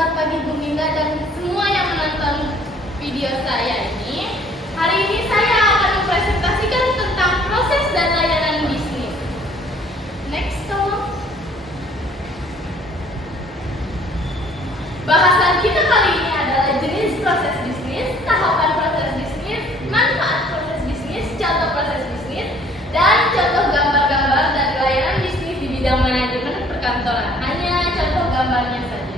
selamat pagi Bu Minda dan semua yang menonton video saya ini. Hari ini saya akan mempresentasikan tentang proses dan layanan bisnis. Next, tolong. Bahasan kita kali ini adalah jenis proses bisnis, tahapan proses bisnis, manfaat proses bisnis, contoh proses bisnis, dan contoh gambar-gambar dari layanan bisnis di bidang manajemen perkantoran. Hanya contoh gambarnya saja.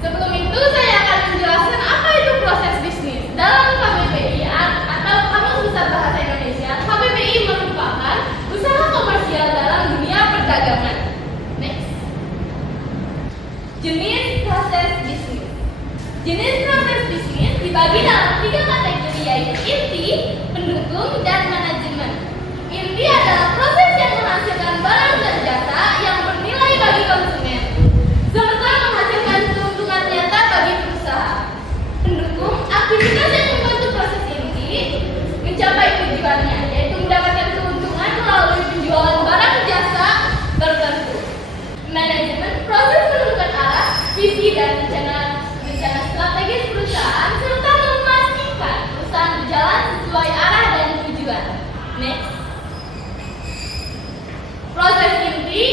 Sebelum itu saya akan menjelaskan apa itu proses bisnis. Dalam KBBI atau Kamus Besar Bahasa Indonesia, KBBI merupakan usaha komersial dalam dunia perdagangan. Next. Jenis proses bisnis. Jenis proses bisnis dibagi dalam 3 kategori, yaitu inti, pendukung, dan manajemen. Inti adalah proses yang menghasilkan barang dan jasa yang bernilai bagi konsumen, serta menghasilkan keuntungan nyata bagi perusahaan. Pendukung, aktivitas yang membantu proses inti mencapai tujuannya, yaitu mendapatkan keuntungan melalui penjualan barang jasa tertentu. Manajemen, proses menentukan arah, visi, dan rencana strategis perusahaan, serta memastikan perusahaan berjalan sesuai arah dan tujuan. Next. Proses inti,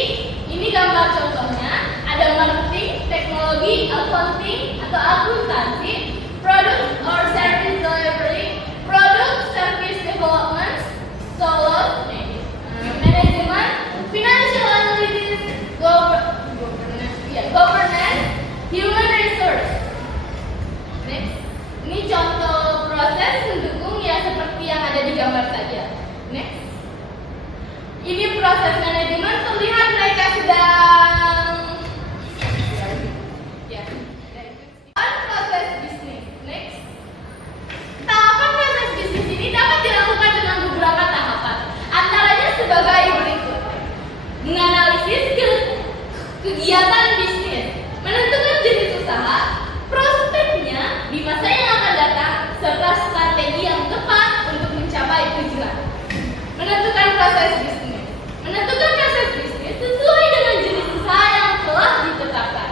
ini gambar contohnya. Ada marketing, teknologi, accounting atau akuntansi, product or service delivery, product service development, solo, manajemen, financial analysis, governance, human resource. Next. Ini contoh proses pendukung ya seperti yang ada di gambar saja. Next. Ini proses manajemen, terlihat mereka sedang proses bisnis. Next. Tahapan proses bisnis ini dapat dilakukan dengan beberapa tahapan. Antaranya sebagai berikut: menganalisis kegiatan bisnis, menentukan jenis usaha, prospeknya di masa yang akan datang, serta strategi yang tepat untuk mencapai tujuan. Menentukan proses bisnis. Menentukan proses bisnis sesuai dengan jenis usaha yang telah ditetapkan.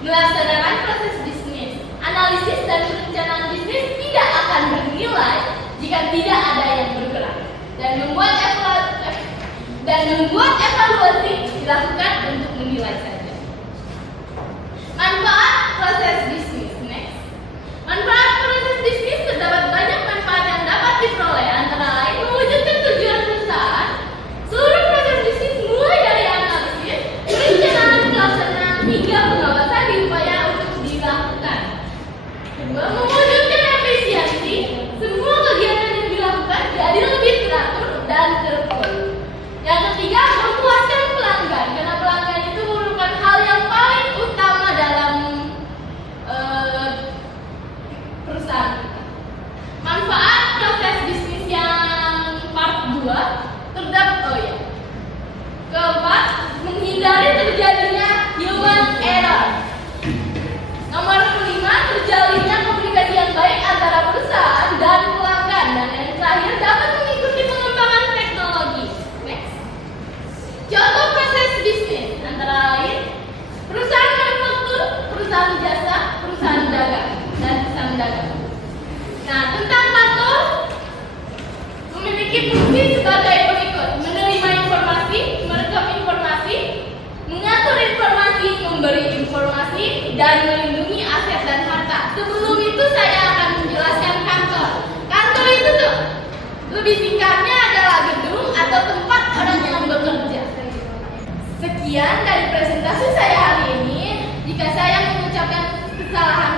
Melaksanakan proses bisnis. Analisis dan perencanaan bisnis tidak akan bernilai jika tidak ada yang bergerak. Dan membuat evaluasi dilakukan untuk menilai saja. Manfaat proses bisnis. Next. Manfaat proses bisnis terdapat banyak manfaat yang dapat diperoleh, antara lain mewujudkan tujuan perusahaan. Seluruh proses bisnis mulai dari analisis, perencanaan, pelaksanaan hingga pengawasan diupaya untuk dilakukan. Kedua, mewujudkan efisiensi. Semua kegiatan yang dilakukan jadi lebih teratur dan terukur. Yang ketiga, memuaskan pelanggan, karena pelanggan itu merupakan hal yang paling utama dalam perusahaan kita. Manfaat proses bisnis yang part 2 terdapat keempat, menghindari terjadinya human error. Nomor 5, terjalinnya komunikasi yang baik antara perusahaan dan pelanggan. Dan yang terakhir, dapat mengikuti pengembangan teknologi. Next. Contoh proses bisnis antara lain perusahaan manufaktur, perusahaan jasa, perusahaan dagang, dan perusahaan dagang. Nah, tentang kantor memiliki fungsi sebagai berikut: menerima informasi, merekam informasi, mengatur informasi, memberi informasi, dan melindungi aset dan harta. Sebelum itu saya akan menjelaskan kantor. Kantor itu tuh lebih singkatnya adalah gedung atau tempat orang yang bekerja. Sekian dari presentasi saya hari ini. Jika saya mengucapkan kesalahan